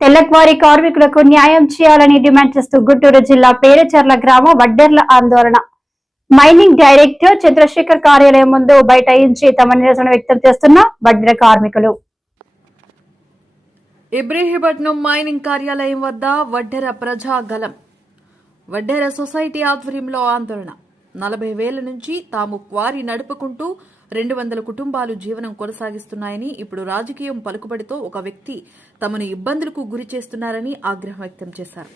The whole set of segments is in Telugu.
తెల్లక్వారి కార్మికులకు న్యాయం చేయాలని డిమాండ్ చేస్తూ గుంటూరు జిల్లా పేరచర్ల గ్రామ వడ్డెర్ల ఆందోళన. మైనింగ్ డైరెక్టర్ చంద్రశేఖర్ కార్యాలయం ముందు బైఠాయించి తమ నిరసన వ్యక్తం చేస్తున్న వడ్డెర కార్మికులు. ఇబ్రహీపట్నం మైనింగ్ కార్యాలయం వద్ద వడ్డెర ప్రజాగలం. వడ్డెర సొసైటీ ఆధ్వర్యంలో ఆందోళన. నలభై వేల నుంచి తాము క్వారీ నడుపుకుంటూ రెండు వందల కుటుంబాలు జీవనం కొనసాగిస్తున్నాయని ఇప్పుడు రాజకీయం పలుకుబడితో ఒక వ్యక్తి తమను ఇబ్బందులకు గురి చేస్తున్నారని ఆగ్రహం వ్యక్తం చేశారు.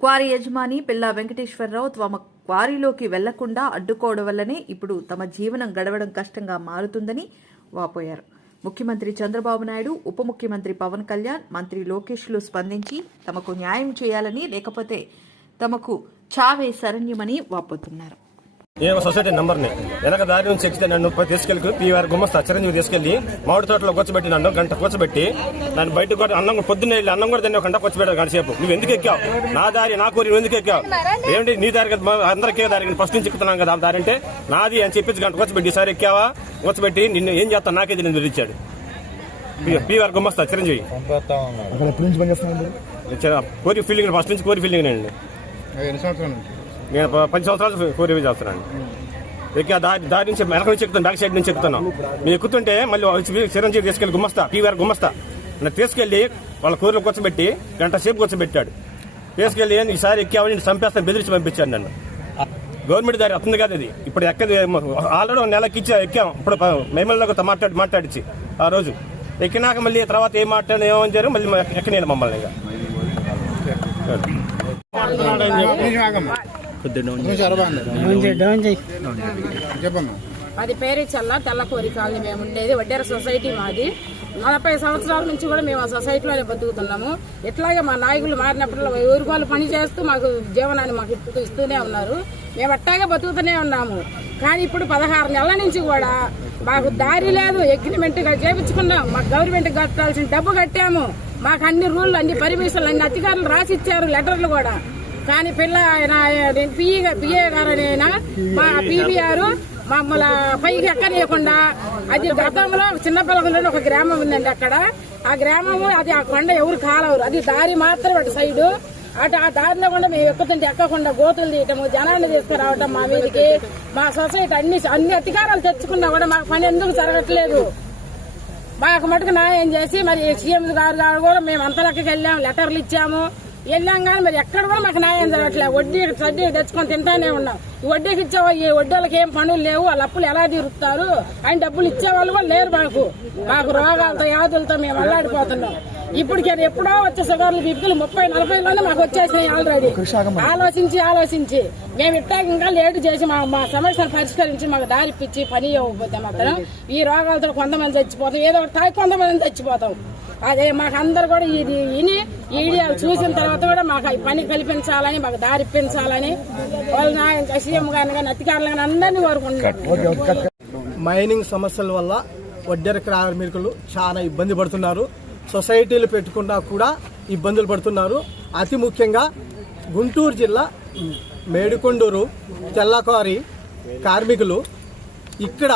క్వారీ యజమాని పిల్లా వెంకటేశ్వరరావు తమ క్వారీలోకి వెళ్ళకుండా అడ్డుకోవడం వల్లనే ఇప్పుడు తమ జీవనం గడవడం కష్టంగా మారుతుందని వాపోయారు. ముఖ్యమంత్రి చంద్రబాబు నాయుడు ఉప ముఖ్యమంత్రి పవన్ కళ్యాణ్ మంత్రి లోకేష్లు స్పందించి తమకు న్యాయం చేయాలని లేకపోతే తమకు చావే శరణ్యమని వాపోతున్నారు. ఏ సొసైటీ నంబర్ని. వెనక దారి నుంచి ఎక్కితే నన్ను తీసుకెళ్ళి పీఆర్ గుమ్మస్తా చిరంజీవి తీసుకెళ్ళి మామిడి తోటలో కూర్చోబెట్టి నన్ను గంట కూర్చోబెట్టి నన్ను బయటకు కూడా అన్నం కూడా పొద్దున్నే వెళ్ళి అన్నం కూడా ఒక గంట కూర్చోబెట్టారు గంట సేపు నువ్వు ఎందుకు ఎక్కావు? నా దారి నా కోరి నువ్వు ఎందుకు ఎక్కావు? ఏమిటి? నీ దారి అందరికీ దారి? ఫస్ట్ నుంచి ఎక్కుతున్నాం కదా ఆ దారి అంటే నాది అని చెప్పేసి గంట కూర్చోబెట్టి ఈసారి ఎక్కావా? కూర్చోబెట్టి నిన్ను ఏం చేస్తాను నాకే నిన్ను ఇచ్చాడు పీఆర్ గుమ్మస్తా చిరంజీవి. కోరి ఫీల్డింగ్ ఫస్ట్ నుంచి కోరి ఫీల్డింగ్ అండి. ఎన్ని సంవత్సరాల నుంచి? నేను పది సంవత్సరాలు కోరి చేస్తున్నాను ఎక్కి ఆ దారి దారి నుంచి వెనక నుంచి ఎక్కుతాను బ్యాక్ సైడ్ నుంచి ఎక్కుతున్నాం మేము ఎక్కుతుంటే మళ్ళీ చిరంజీవి తీసుకెళ్ళి గుమ్మస్తా పీవీఆర్ గుమ్మస్తా నన్ను తీసుకెళ్ళి వాళ్ళ కూరలు కూర్చోబెట్టి గంట సేపు కూర్చోబెట్టాడు తీసుకెళ్ళి "ఏం ఈసారి ఎక్కావని నేను చంపేస్తాను బెదిరించి పంపించాను నన్ను గవర్నమెంట్ దారి వస్తుంది కదా అది ఇప్పుడు ఎక్కది ఆల్రెడీ నెలకి ఇచ్చా ఎక్కాం ఇప్పుడు మేమల్లోకి మాట్లాడి మాట్లాడిచ్చి ఆ రోజు ఎక్కినాక మళ్ళీ తర్వాత ఏం మాట్లాడి ఏమని జరిగి మళ్ళీ ఎక్కనేది మమ్మల్ని ఇక అది పేరు చల్ల తెల్లకోరి కాలనీ మేము ఉండేది వడ్డేర సొసైటీ మాది. నలభై సంవత్సరాల నుంచి కూడా మేము ఆ సొసైటీలోనే బతుకుతున్నాము. ఇట్లాగే మా నాయకులు మారినప్పుడు ఎవరి వాళ్ళు పని చేస్తూ మాకు జీవనాన్ని మాకు ఇస్తూ- ఇస్తూనే ఉన్నారు. మేము అట్టాగే బతుకుతూనే ఉన్నాము. కానీ ఇప్పుడు పదహారు నెలల నుంచి కూడా మాకు దారి లేదు. అగ్రిమెంట్ చేపించుకున్నాం. మాకు గవర్నమెంట్ కట్టాల్సిన డబ్బు కట్టాము. మాకు అన్ని రూళ్ళు అన్ని పర్మిషన్లు అన్ని అధికారులు రాసి ఇచ్చారు లెటర్లు కూడా. కానీ పిల్ల ఆయన పిఏ పిఏ గారు ఆయన మా పీవీఆర్ మమ్మల్ని పైకి ఎక్కనీయకుండా అది గతంలో చిన్నపిల్లలలో ఒక గ్రామం ఉందండి అక్కడ. ఆ గ్రామము అది ఆ కొండ ఎవరు కాలవరు. అది దారి మాత్రం అటు సైడు. అటు ఆ దారిలో కూడా మేము ఎక్కుతుంటే ఎక్కకుండా గోతులు తీయటము జనాన్ని తీసుకురావటం మా మీదకి. మా సొసైటీ అన్ని అన్ని అధికారాలు తెచ్చుకున్నా కూడా మాకు పని ఎందుకు జరగట్లేదు? మాకు మటుకు న్యాయం చేసి మరి సీఎం గారు గారు కూడా మేము అంతలకి వెళ్ళాము లెటర్లు ఇచ్చాము. వెళ్ళాం కానీ మరి ఎక్కడ కూడా మాకు న్యాయం జరగట్లేదు వడ్డీ వడ్డీ తెచ్చుకొని తింటానే ఉన్నాం. ఈ వడ్డీకి ఇచ్చే ఈ వడ్డీలకి ఏం పనులు లేవు. వాళ్ళ అప్పులు ఎలా తీరుస్తారు? ఆయన డబ్బులు ఇచ్చే వాళ్ళు కూడా లేరు మాకు. మాకు రోగాలతో వ్యాధులతో మేము అల్లాడిపోతున్నాం. ఇప్పటికి అది ఎప్పుడో వచ్చే షుగర్లు బిబ్బులు ముప్పై నలభైలోనే మాకు వచ్చేసినాయి ఆల్రెడీ ఆలోచించి ఆలోచించి. మేము ఇట్టాక ఇంకా లేటు చేసి మా మా సమస్యను పరిష్కరించి మాకు దారిప్పించి పని ఇవ్వకపోతే మాత్రం ఈ రోగాలతో కొంతమంది చచ్చిపోతాం. ఏదో ఒకటి తాగి కొంతమంది చచ్చిపోతాం. అదే మాకు అందరు కూడా ఇది విని ఈ వీడియోలు చూసిన తర్వాత కూడా మాకు ఈ పని కల్పించాలని మాకు దారి ఇప్పించాలని వాళ్ళ సీఎం గారిని కానీ అధికారులు కానీ అందరినీ కోరుకుంటున్నాం. మైనింగ్ సమస్యల వల్ల వడ్డెర కార్మికులు చాలా ఇబ్బంది పడుతున్నారు. సొసైటీలు పెట్టుకున్నా కూడా ఇబ్బందులు పడుతున్నారు. అతి ముఖ్యంగా గుంటూరు జిల్లా మేడికొండూరు తెల్లకారి కార్మికులు. ఇక్కడ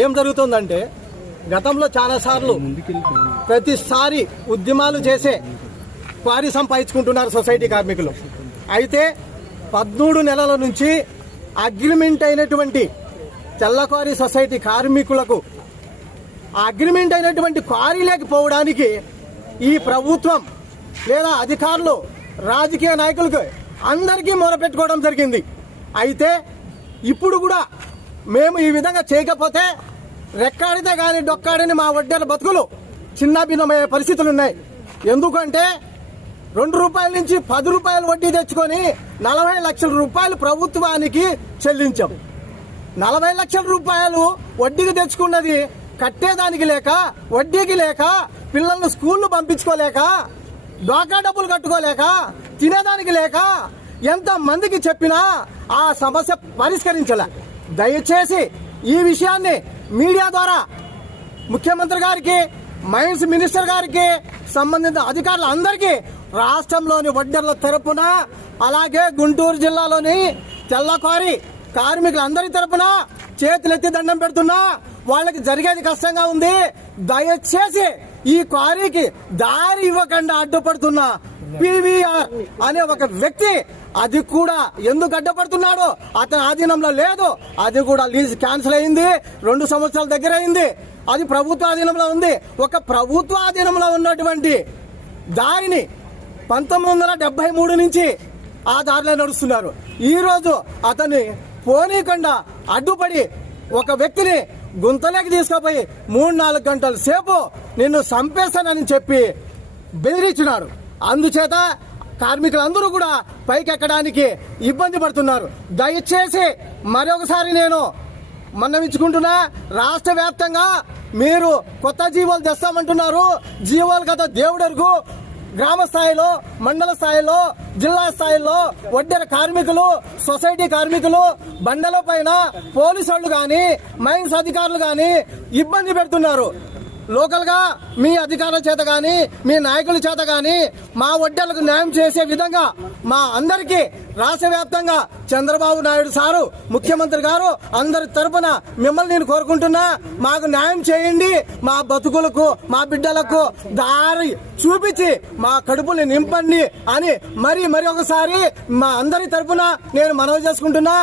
ఏం జరుగుతుందంటే గతంలో చాలాసార్లు ప్రతిసారి ఉద్యమాలు చేసే క్వారీ సంపాదించుకుంటున్నారు సొసైటీ కార్మికులు. అయితే పద్మూడు నెలల నుంచి అగ్రిమెంట్ అయినటువంటి తెల్లకారి సొసైటీ కార్మికులకు అగ్రిమెంట్ అయినటువంటి క్వారీ లేకపోవడానికి ఈ ప్రభుత్వం లేదా అధికారులు రాజకీయ నాయకులకు అందరికీ మొరపెట్టుకోవడం జరిగింది. అయితే ఇప్పుడు కూడా మేము ఈ విధంగా చేయకపోతే రెక్కాడితే కానీ డొక్కాడని మా వడ్డీల బతుకులు చిన్నభిన్నమయ్యే పరిస్థితులు ఉన్నాయి ఎందుకంటే రెండు రూపాయల నుంచి పది రూపాయలు వడ్డీ తెచ్చుకొని నలభై లక్షల రూపాయలు ప్రభుత్వానికి చెల్లించాం. నలభై లక్షల రూపాయలు వడ్డీకి తెచ్చుకున్నది కట్టేదానికి లేక వడ్డీకి లేక పిల్లల్ని స్కూళ్ళు పంపించుకోలేక డోకా డబ్బులు కట్టుకోలేక తినేదానికి లేక ఎంత మందికి చెప్పినా ఆ సమస్య పరిష్కరించలే. దయచేసి ఈ విషయాన్ని మీడియా ద్వారా ముఖ్యమంత్రి గారికి మైన్స్ మినిస్టర్ గారికి సంబంధిత అధికారులందరికీ రాష్ట్రంలోని వడ్డర్ల తరపున అలాగే గుంటూరు జిల్లాలోని తెల్లకారి కార్మికులందరి తరపున చేతులెత్తి దండం పెడుతున్నా వాళ్ళకి జరిగేది కష్టంగా ఉంది. దయచేసి ఈ క్వారీకి దారి ఇవ్వకుండా అడ్డుపడుతున్న. పివిఆర్ అనే ఒక వ్యక్తి అది కూడా ఎందుకు అడ్డపడుతున్నాడో? అతని ఆధీనంలో లేదు. అది కూడా లీజ్ క్యాన్సిల్ అయింది. రెండు సంవత్సరాల దగ్గర అయింది. అది ప్రభుత్వ ఆధీనంలో ఉంది. ఒక ప్రభుత్వ ఆధీనంలో ఉన్నటువంటి దారిని పంతొమ్మిది వందల డెబ్బై మూడు నుంచి ఆ దారిలో నడుస్తున్నారు. ఈ రోజు అతన్ని పోనీకుండా అడ్డుపడి ఒక వ్యక్తిని గుంతలోకి తీసుకుపోయి మూడు నాలుగు గంటల సేపు నిన్ను చంపేస్తానని చెప్పి బెదిరించినాడు అందుచేత కార్మికులందరూ కూడా పైకెక్కడానికి ఇబ్బంది పడుతున్నారు. దయచేసి మరొకసారి నేను మన్నవించుకుంటున్నా రాష్ట్ర వ్యాప్తంగా మీరు కొత్త జీవోలు తెస్తామంటున్నారు. జీవోలు కదా దేవుడరుగు గ్రామ స్థాయిలో మండల స్థాయిలో జిల్లా స్థాయిలో వడ్డెర కార్మికులు సొసైటీ కార్మికులు బండల పైన పోలీసు వాళ్ళు కానీ మైన్స్ అధికారులు కానీ ఇబ్బంది పెడుతున్నారు. లోకల్గా మీ అధికారుల చేత గాని మీ నాయకుల చేత గాని మా వడ్డలకు న్యాయం చేసే విధంగా మా అందరికీ రాష్ట్ర వ్యాప్తంగా చంద్రబాబు నాయుడు సారు ముఖ్యమంత్రి గారు అందరి తరపున మిమ్మల్ని నేను కోరుకుంటున్నా మాకు న్యాయం చేయండి మా బతుకులకు మా బిడ్డలకు దారి చూపించి మా కడుపుని నింపండి అని మరి మరి ఒకసారి మా అందరి తరపున నేను మనవి చేసుకుంటున్నా.